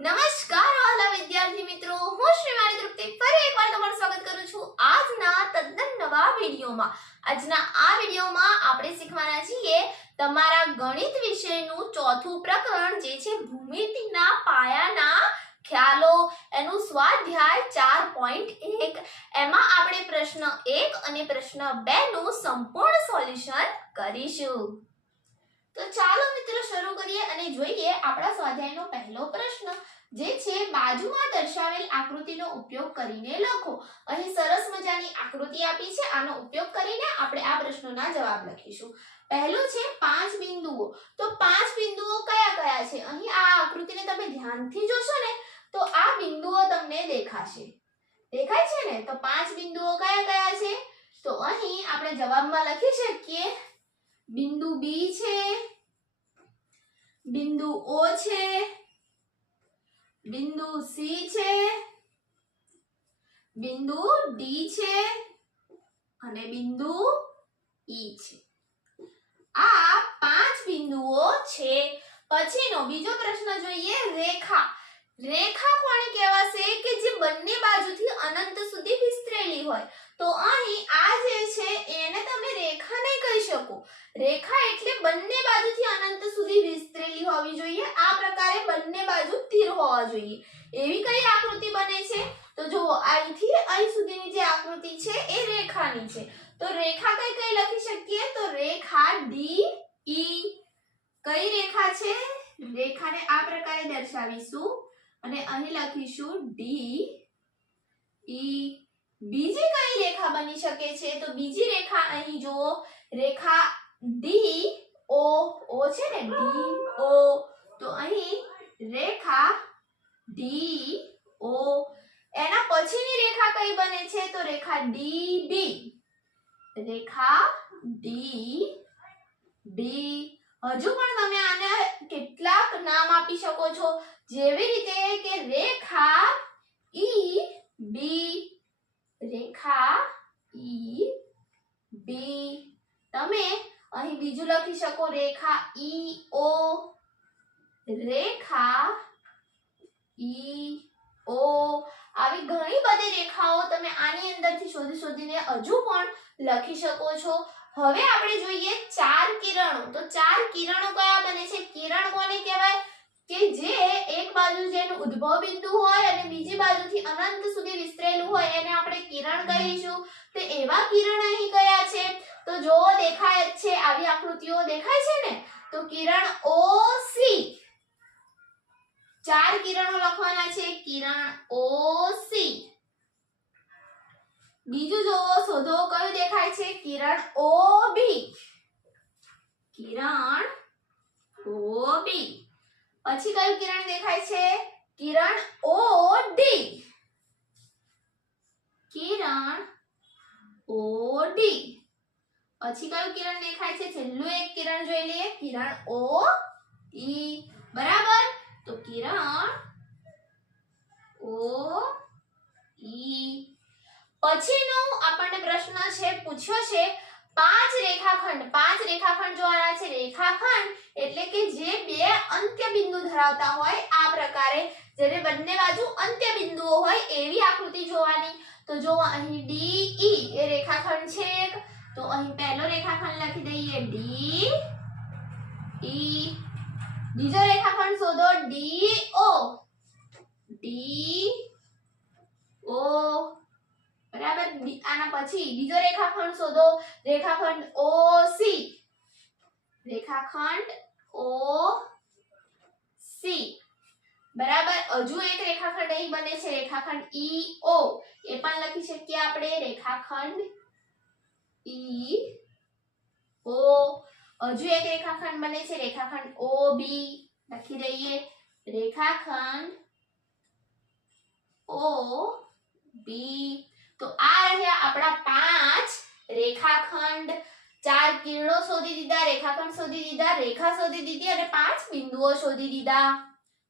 નમસ્કાર વાલા વિદ્યાર્થી મિત્રો, હું શ્રીમાળી તૃપ્તિ ફરી એકવાર તમારું સ્વાગત કરું છું આજના તદ્દન નવા વિડિયોમાં. આજના આ વિડિયોમાં આપણે શીખવાના છીએ તમારા ગણિત વિષયનું ચોથું પ્રકરણ જે છે ભૂમિતિના પાયાના ખ્યાલો, એનું સ્વાધ્યાય 4.1. એમાં આપણે પ્રશ્ન 1 અને પ્રશ્ન 2 નું સંપૂર્ણ સોલ્યુશન કરીશું. તો ચાલો મિત્રો શરૂ કરીએ અને જોઈએ આપણા સ્વાધ્યાયનો પહેલો પ્રશ્ન જે છે બાજુમાં દર્શાવેલ આકૃતિનો ઉપયોગ કરીને લખો. અહીં સરસ મજાની આકૃતિ આપી છે, આનો ઉપયોગ કરીને આપણે આ પ્રશ્નોના જવાબ લખીશું. પહેલું છે 5 બિંદુઓ. તો 5 બિંદુઓ કયા કયા છે? અહીં આ આકૃતિને તમે ધ્યાનથી જોશો ને તો આ બિંદુઓ તમને દેખાશે. દેખાય છે ને? તો 5 બિંદુઓ કયા કયા છે? તો અહીં આપણે જવાબમાં લખી શકીએ બિંદુ બી છે, બિંદુ ઓ છે, બિંદુ સી છે, બિંદુ ડી છે અને બિંદુ ઈ છે. આ 5 બિંદુઓ છે. પછીનો બીજો પ્રશ્ન જોઈએ રેખા. રેખા કોને કહેવાશે? કે જે બંને બાજુથી અનંત સુધી વિસ્તરેલી હોય. તો અહીં આ જે છે એને તમે રેખા નહીં કહી શકો. રેખા એટલે બંને બાજુથી અનંત સુધી વિસ્તરેલી હોવી જોઈએ. આ પ્રકારે બંને બાજુ તીર હોવા જોઈએ. એવી કઈ આકૃતિ બને છે? તો જુઓ, અહીંથી અહીં સુધીની જે આકૃતિ છે એ રેખાની છે. તો રેખા કઈ કઈ લખી શકીએ? તો રેખા ડી ઈ. કઈ રેખા છે? રેખાને આ પ્રકારે દર્શાવીશું અને અહીં લખીશું ડી ઈ. બીજી કઈ રેખા બની શકે છે? તો બીજી રેખા અહીં જુઓ, રેખા ડી ઓ. ઓ છે ને, ડી ઓ. તો અહીં રેખા ડી ઓ. એના પછીની રેખા કઈ બને છે? તો રેખા ડી બી. રેખા ડી બી. હજુ પણ તમે આને કેટલાક નામ આપી શકો છો, જેવી રીતે કે રેખા ઈ બી. રેખા ઈ બી. તમે અહીં બીજું લખી શકો રેખા ઈ ઓ. રેખા ઈ ઓ. આવી ઘણી બધી રેખાઓ તમે આની અંદરથી શોધીને હજુ પણ લખી શકો છો. હવે આપણે જોઈએ 4 કિરણો. તો 4 કિરણો કયા બને છે? કિરણ કોને કહેવાય? કે જે એક બાજુ જેનું ઉદ્ભવ બિંદુ હોય અને બીજી બાજુથી અનંત સુધી વિસ્તરેલું હોય એને આપણે કિરણ કહીશું. તો એવા કિરણ અહીં કયા છે? તો જો દેખાય છે, આવી આકૃતિઓ દેખાય છે ને, તો કિરણ ઓ સી. 4 કિરણો લખવાના છે, કિરણ ઓ સી. બીજું જોવો, શોધો કયું દેખાય છે? કિરણ ઓ બી. કિરણ ઓ બી. પછી કયું કિરણ દેખાય છે? કિરણ ઓ ડી. કિરણ ઓ ડી. પછી કયું કિરણ દેખાય છે? છેલ્લું એક કિરણ જોઈ લઈએ, કિરણ ઓ ઈ. બરાબર? તો કિરણ ઓ ઈ. પછીનો આપણને પ્રશ્ન છે પૂછ્યો છે 5 રેખાખંડ. 5 રેખાખંડ જોવાના છે. રેખાખંડ એટલે કે જે બે અંત્ય બિંદુ ધરાવતા હોય, આ પ્રકારે જેને બંને બાજુ અંત્ય બિંદુઓ હોય એવી આકૃતિ જોવાની. તો જો અહીં ડી ઈ એ રેખાખંડ છે એક. તો અહીં પહેલો રેખાખંડ લખી દઈએ ડી ઈ. બીજો રેખાખંડ શોધો ડી ઓ. D O. બરાબર? આના પછી બીજો રેખાખંડ શોધો, રેખાખંડ ઓ સી. રેખાખંડ ઓ સી. બરાબર? હજુ એક રેખાખંડ અહીં બને છે, રેખાખંડ ઈ ઓ. એ પણ લખી શકીએ આપણે, રેખાખંડ ઈ ઓ. હજુ એક રેખાખંડ બને છે, રેખાખંડ ઓ બી. લખી દઈએ રેખાખંડ ઓ બી. તો આ રહ્યા આપણા 5 રેખાખંડ. 4 કિરણો શોધી દીધા, રેખાખંડ શોધી દીધા, રેખા શોધી દીધી અને 5 બિંદુઓ શોધી દીધા.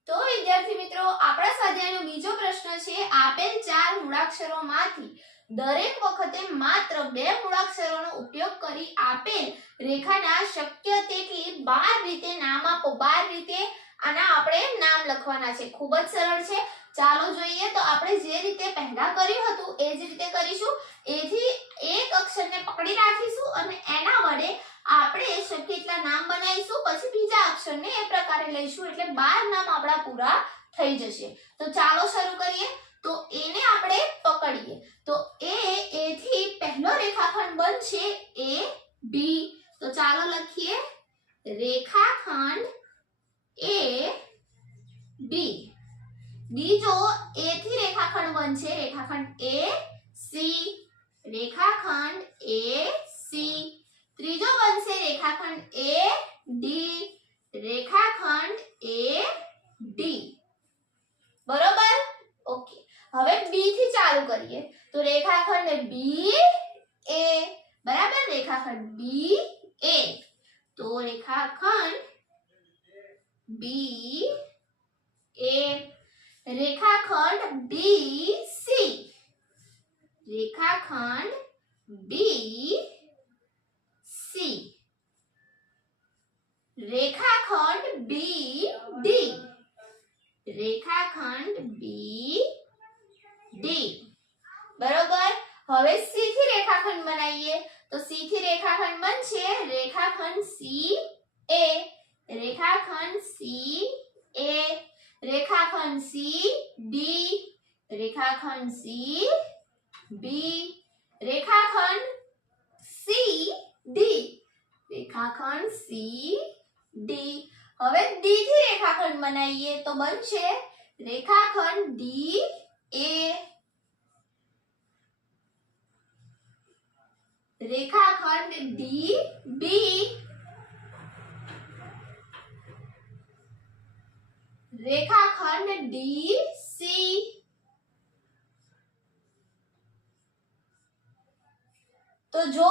તો વિદ્યાર્થી મિત્રો, આપણા સ્વાધ્યાયનો બીજો પ્રશ્ન છે આપેલ 4 મૂળાક્ષરોમાંથી દરેક વખતે માત્ર 2 મૂળાક્ષરોનો ઉપયોગ કરી આપેલ રેખાના શક્ય તેટલી 12 રીતે નામ આપો. 12 રીતે આના આપણે નામ લખવાના છે. ખૂબ જ સરળ છે. ચાલો જોઈએ તો આપણે જે રીતે પહેલા કર્યું હતું એ જ રીતે કરીશું. એથી એક અક્ષરને પકડી રાખીશું અને એના વડે આપણે શક્ય એટલા નામ બનાવીશું. પછી બીજા અક્ષરને એ પ્રકારે લઈશું એટલે 12 નામ આપણા પૂરા થઈ જશે. તો ચાલો શરૂ કરીએ. તો એને આપણે પકડીએ તો એ થી પહેલો રેખાખંડ બનશે એ બી. તો ચાલો લખીએ રેખાખંડ એ બી. બીજો એ થી રેખાખંડ બનશે રેખાખંડ એ સી. રેખાખંડ એ સી. ત્રીજો બનશે રેખાખંડ એ ડી. રેખાખંડ એ ડી. બરોબર. ઓકે. હવે બી થી ચાલુ કરીએ તો રેખાખંડ બી એ. બરાબર. રેખાખંડ બી એ. તો રેખાખંડ બી એ. રેખાખંડ બી સી. રેખાખંડ બી સી. રેખાખંડ બી ડી. રેખાખંડ બી ડી. બરોબર. હવે સી થી રેખાખંડ બનાવીએ તો સી થી રેખાખંડ બનશે રેખાખંડ સી એ. રેખાખંડ સી એ. રેખાખંડ સી ડી. રેખાખંડ સી બી. રેખાખંડ સી ડી. રેખાખંડ સી ડી. હવે ડી થી રેખાખંડ બનાવીએ તો બનશે રેખાખંડ ડી એ. રેખાખંડ ડી બી. રેખાખંડ ડી સી. તો જો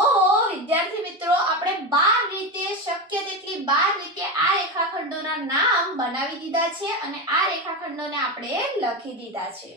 વિદ્યાર્થી મિત્રો આપણે 12 રીતે શક્ય તેટલી 12 રીતે આ રેખાખંડોના નામ બનાવી દીધા છે અને આ રેખાખંડોને આપણે લખી દીધા છે.